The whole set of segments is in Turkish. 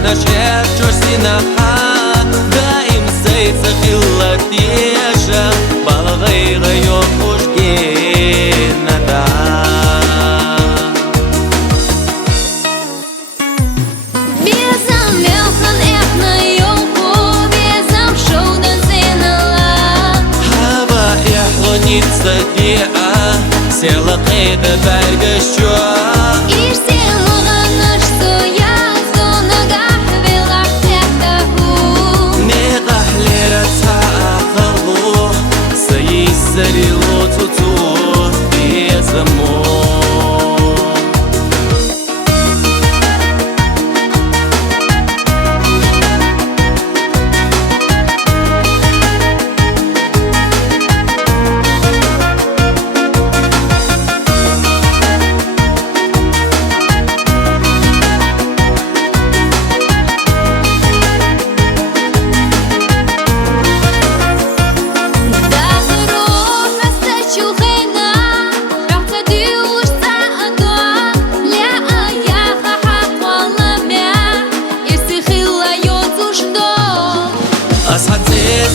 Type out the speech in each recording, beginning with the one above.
أنا شاف جرسينا حا دائم سيد خلت يشا بلغي غيوم مشكينا دا Bezam melhan ehna yolku Bezam shoudan zinala Hava يحلونيتسا ديئة سيلا قيدة برقشوا Зарило туту без амор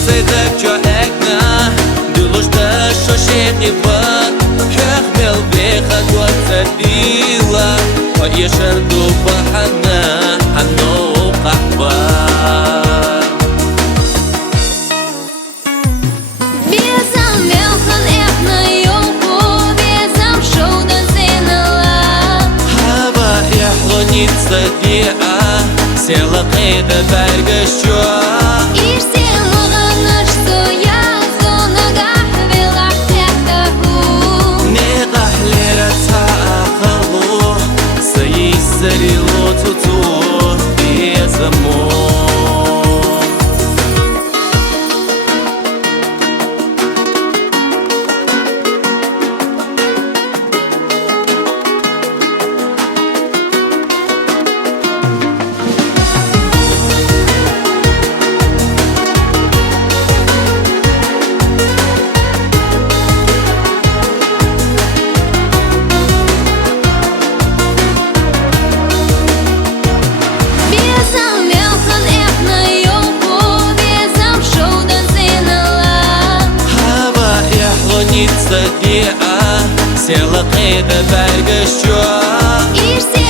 سيدك جو اكنا دلوش داشو شيني بات حخمل بيخد وتديلا ويشردو بحنا حنو قحبار Bezam melhan ehna yolku Bezam shoudan zinala Hava يحلونيتسا ديئة سيلا قيدة برقشوا Зарило туту без амор صديقة سيلا قيدة برقشوا